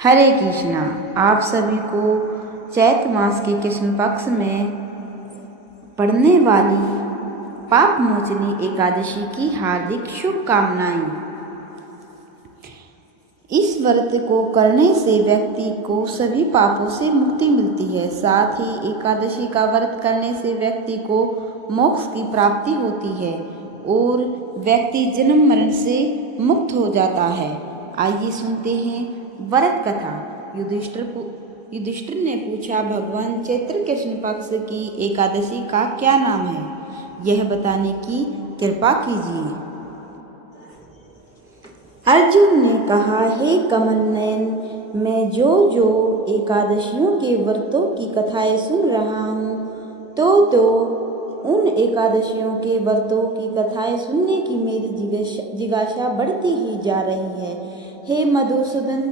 हरे कृष्णा। आप सभी को चैत्र मास के कृष्ण पक्ष में पड़ने वाली पाप मोचनी एकादशी की हार्दिक शुभकामनाएं। इस व्रत को करने से व्यक्ति को सभी पापों से मुक्ति मिलती है। साथ ही एकादशी का व्रत करने से व्यक्ति को मोक्ष की प्राप्ति होती है और व्यक्ति जन्म मरण से मुक्त हो जाता है। आइए सुनते हैं व्रत कथा। युधिष्ठिर ने पूछा, भगवान चैत्र कृष्ण पक्ष की एकादशी का क्या नाम है? यह बताने की कृपा कीजिए। अर्जुन ने कहा, हे कमल नयन, मैं जो एकादशियों के व्रतों की कथाएं सुन रहा हूँ तो उन एकादशियों के व्रतों की कथाएं सुनने की मेरी जिज्ञासा बढ़ती ही जा रही है। हे मधुसूदन,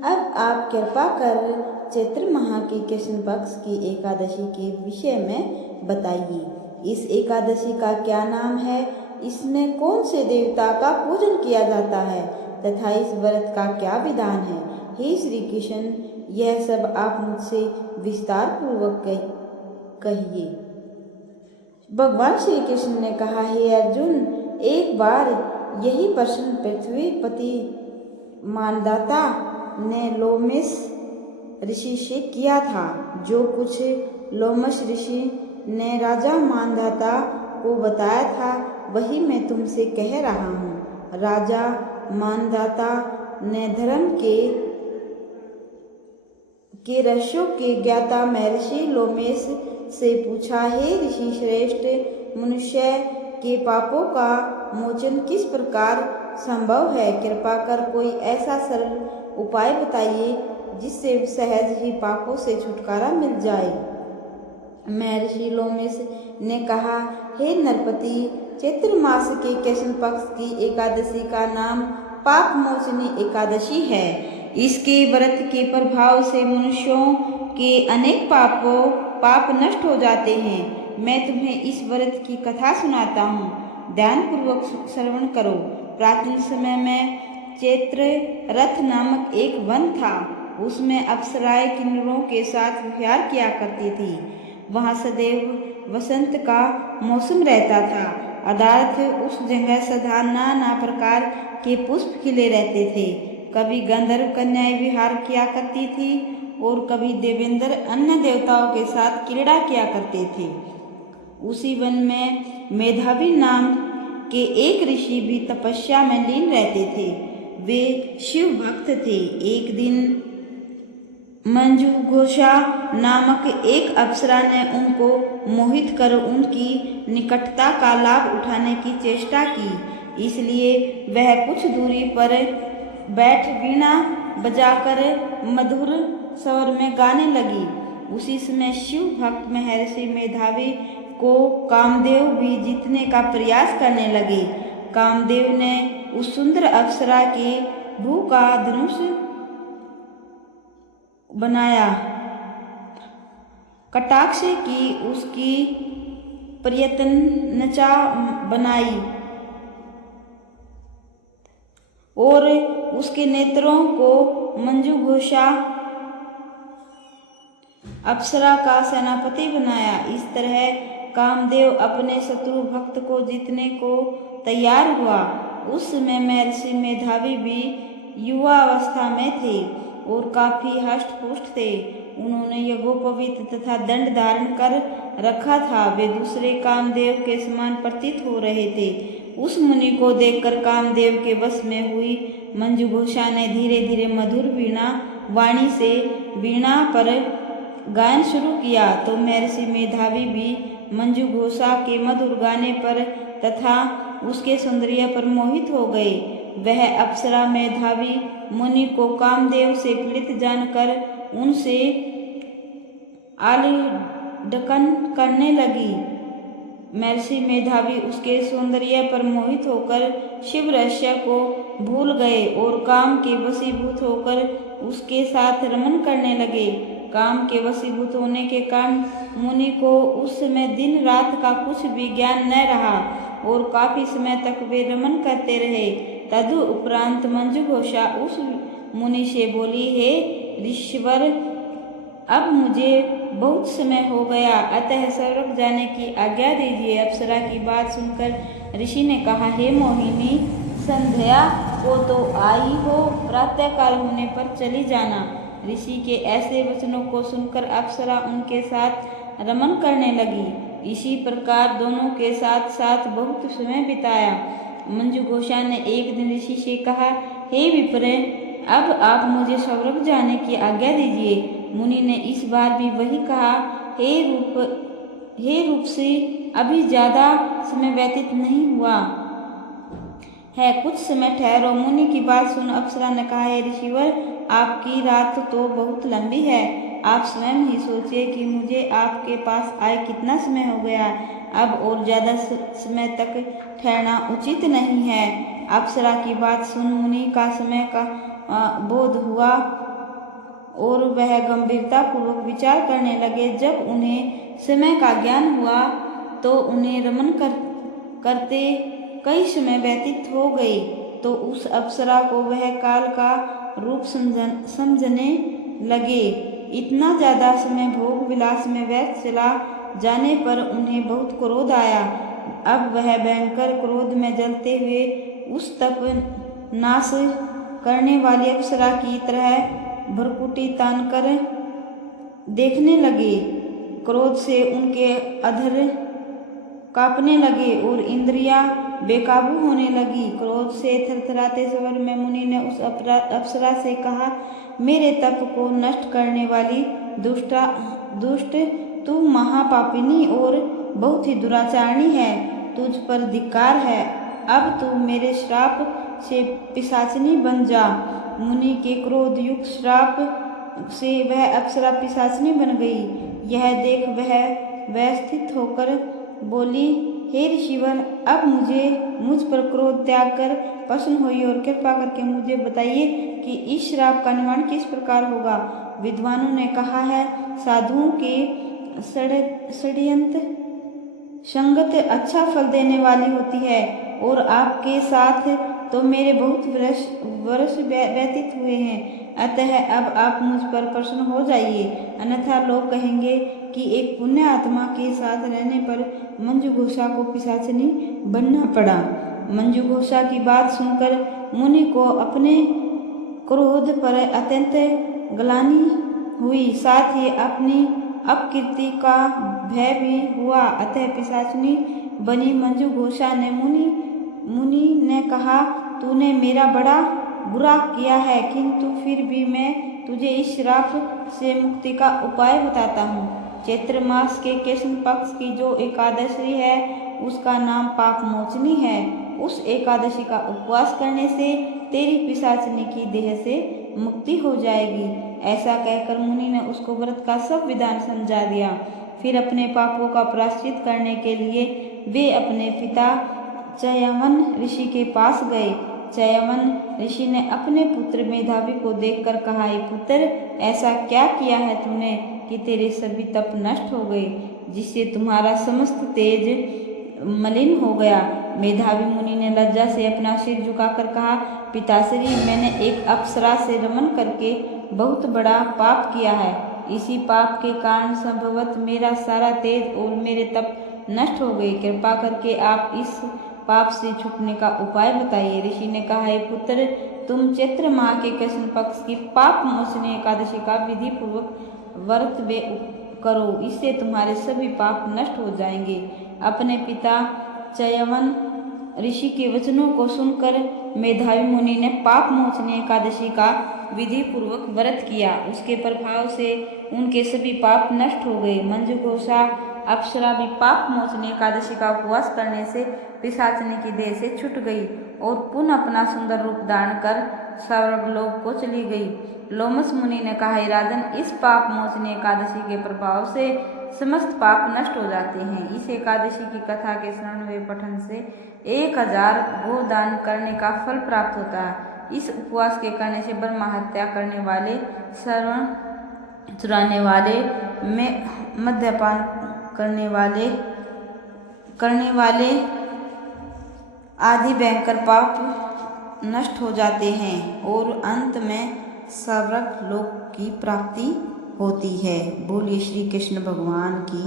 अब आप कृपा कर चैत्र माह के कृष्ण पक्ष की एकादशी के विषय में बताइए। इस एकादशी का क्या नाम है? इसमें कौन से देवता का पूजन किया जाता है तथा इस व्रत का क्या विधान है? हे श्री कृष्ण, यह सब आप मुझसे विस्तार पूर्वक कहिए। भगवान श्री कृष्ण ने कहा, हे अर्जुन, एक बार यही प्रश्न पृथ्वीपति मानदाता ने लोमश ऋषि से किया था। जो कुछ लोमश ऋषि ने राजा मानदाता को बताया था वही मैं तुमसे कह रहा हूँ। राजा मानदाता ने धर्म के रहस्यों के ज्ञाता महर्षि लोमेश से पूछा, हे ऋषि श्रेष्ठ, मनुष्य के पापों का मोचन किस प्रकार संभव है? कृपा कर कोई ऐसा सरल उपाय बताइए जिससे सहज ही पापों से छुटकारा मिल जाए। महर्षि लोमेश ने कहा, हे नरपति, चैत्र मास के कृष्ण पक्ष की एकादशी का नाम पाप मोचनी एकादशी है। इसके व्रत के प्रभाव से मनुष्यों के अनेक पाप नष्ट हो जाते हैं। मैं तुम्हें इस व्रत की कथा सुनाता हूँ, ध्यानपूर्वक श्रवण करो। प्राचीन समय में चैत्र रथ नामक एक वन था। उसमें अप्सराएं किन्नरों के साथ विहार किया करती थी। वहाँ सदैव वसंत का मौसम रहता था, अर्थात उस जगह सदा नाना प्रकार के पुष्प खिले रहते थे। कभी गंधर्व कन्याएं विहार किया करती थी और कभी देवेंद्र अन्य देवताओं के साथ क्रीड़ा किया करते थे। उसी वन में मेधावी नाम के एक ऋषि भी तपस्या में लीन रहते थे। वे शिव भक्त थे। एक दिन मंजू घोषा नामक एक अप्सरा ने उनको मोहित कर उनकी निकटता का लाभ उठाने की चेष्टा की। इसलिए वह कुछ दूरी पर बैठ वीणा बजाकर मधुर स्वर में गाने लगी। उसी समय शिव भक्त महर्षि मेधावी को कामदेव भी जीतने का प्रयास करने लगे। कामदेव ने उस सुंदर अप्सरा के भू का धनुष बनाया। कटाक्ष की उसकी प्रयत्नचा बनाई और उसके नेत्रों को मंजू घोषा अप्सरा का सेनापति बनाया। इस तरह कामदेव अपने शत्रु भक्त को जीतने को तैयार हुआ। उस समय महर्षि मेधावी भी युवा अवस्था में थे और काफी हष्ट पुष्ट थे। उन्होंने यज्ञोपवीत तथा दंड धारण कर रखा था। वे दूसरे कामदेव के समान प्रतीत हो रहे थे। उस मुनि को देखकर कामदेव के वश में हुई मंजू घोषा ने धीरे धीरे मधुर वीणा वाणी से वीणा पर गायन शुरू किया तो महर्षि मेधावी भी मंजू घोषा के मधुर गाने पर तथा उसके सौंदर्य पर मोहित हो गए। वह अप्सरा मेधावी मुनि को कामदेव से पीड़ित जानकर उनसे आलिंगन करने लगी। महर्षि मेधावी उसके सौंदर्य पर मोहित होकर शिव रहस्य को भूल गए और काम के वशीभूत होकर उसके साथ रमन करने लगे। काम के वशीभूत होने के कारण मुनि को उस समय दिन रात का कुछ भी ज्ञान न रहा और काफी समय तक वे रमन करते रहे। तदुपरांत मंजू घोषा उस मुनि से बोली, हे ऋषिवर, अब मुझे बहुत समय हो गया, अतः स्वर्ग जाने की आज्ञा दीजिए। अप्सरा की बात सुनकर ऋषि ने कहा, हे मोहिनी, संध्या को तो आई हो, प्रातःकाल होने पर चली जाना। ऋषि के ऐसे वचनों को सुनकर अप्सरा उनके साथ रमन करने लगी। इसी प्रकार दोनों के साथ साथ बहुत समय बिताया। मंजू घोषा ने एक दिन ऋषि से कहा, हे विप्र, अब आप मुझे स्वर्ग जाने की आज्ञा दीजिए। मुनि ने इस बार भी वही कहा, हे रूपसी, अभी ज्यादा समय व्यतीत नहीं हुआ है, कुछ समय ठहरो। मुनि की बात सुन अप्सरा ने कहा, हे ऋषिवर, आपकी रात तो बहुत लंबी है, आप स्वयं ही सोचिए कि मुझे आपके पास आए कितना समय हो गया, अब और ज्यादा समय तक ठहरना उचित नहीं है। अप्सरा की बात सुन मुनि का समय का बोध हुआ और वह गंभीरता पूर्वक विचार करने लगे। जब उन्हें समय का ज्ञान हुआ तो उन्हें रमन करते कई समय व्यतीत हो गई, तो उस अप्सरा को वह काल का रूप समझने लगे। इतना ज्यादा समय भोग विलास में व्यर्थ चला जाने पर उन्हें बहुत क्रोध आया। अब वह भयंकर क्रोध में जलते हुए उस तप नाश करने वाली अप्सरा की तरह भ्रुकुटी तानकर देखने लगे। क्रोध से उनके अधर कांपने लगे और इंद्रियां बेकाबू होने लगी। क्रोध से थरथराते स्वर में मुनि ने उस अप्सरा से कहा, मेरे तप को नष्ट करने वाली दुष्ट, तू महापापिनी और बहुत ही दुराचारणी है, तुझ पर धिक्कार है। अब तू मेरे श्राप से पिशाचिनी बन जा। मुनि के क्रोध युक्त श्राप से वह अप्सरा पिशाचिनी बन गई। यह देख वह व्यवस्थित होकर बोली, हे ऋषिवर, अब मुझ पर क्रोध त्याग कर प्रसन्न होइए और कृपा करके मुझे बताइए कि इस श्राप का निवारण किस प्रकार होगा। विद्वानों ने कहा है, साधुओं के षड्यंत्र संगत अच्छा फल देने वाली होती है, और आपके साथ तो मेरे बहुत वर्ष व्यतीत हुए हैं, अतः अब आप मुझ पर प्रसन्न हो जाइए, अन्यथा लोग कहेंगे कि एक पुण्य आत्मा के साथ रहने पर मंजू घोषा को पिशाचिनी बनना पड़ा। मंजू घोषा की बात सुनकर मुनि को अपने क्रोध पर अत्यंत ग्लानि हुई, साथ ही अपनी अपकीर्ति का भय भी हुआ। अतः पिशाचिनी बनी मंजू घोषा ने मुनि ने कहा, तूने मेरा बड़ा बुरा किया है, किंतु फिर भी मैं तुझे इस श्राप से मुक्ति का उपाय बताता हूँ। चैत्र मास के कृष्ण पक्ष की जो एकादशी है उसका नाम पाप मोचनी है। उस एकादशी का उपवास करने से तेरी पिशाचिनी की देह से मुक्ति हो जाएगी। ऐसा कहकर मुनि ने उसको व्रत का सब विधान समझा दिया। फिर अपने पापों का प्रायश्चित करने के लिए वे अपने पिता चयवन ऋषि के पास गए। चयवन ऋषि ने अपने पुत्र मेधावी को देखकर कहा, पुत्र, ऐसा क्या किया है तूने कि तेरे सभी तप नष्ट हो गए, जिससे तुम्हारा समस्त तेज मलिन हो गया। मेधावी मुनि ने लज्जा से अपना सिर झुकाकर कहा, पिताश्री, मैंने एक अप्सरा से रमन करके बहुत बड़ा पाप किया है। इसी पाप के कारण संभवतः मेरा सारा तेज और मेरे तप नष्ट हो गए। कृपा करके आप इस पाप से छूटने का उपाय बताइए। ऋषि ने कहा, पुत्र, तुम चैत्र माह के कृष्ण पक्ष की पाप मोचनी एकादशी का विधि पूर्वक व्रत करो, इससे तुम्हारे सभी पाप नष्ट हो जाएंगे। अपने पिता चयवन ऋषि के वचनों को सुनकर मेधावी मुनि ने पाप मोचनी एकादशी का विधि पूर्वक व्रत किया। उसके प्रभाव से उनके सभी पाप नष्ट हो गए। मंजू घोषा अप्सरा भी पाप मोचनी एकादशी का उपवास करने से पिशाचिनी की देह से छूट गई और पुनः अपना सुंदर रूप धारण कर स्वर्गलोक को चली गई। लोमस मुनि ने कहा, राजन, इस पाप मोचनी एकादशी के प्रभाव से समस्त पाप नष्ट हो जाते हैं। इस एकादशी की कथा के श्रवण व पठन से 1000 गोदान करने का फल प्राप्त होता है। इस उपवास के करने से ब्रह्म हत्या करने वाले, श्रवण चुराने वाले, में मद्यपान करने वाले आदि भयंकर पाप नष्ट हो जाते हैं और अंत में स्वर्ग लोक की प्राप्ति होती है। बोलिए श्री कृष्ण भगवान की।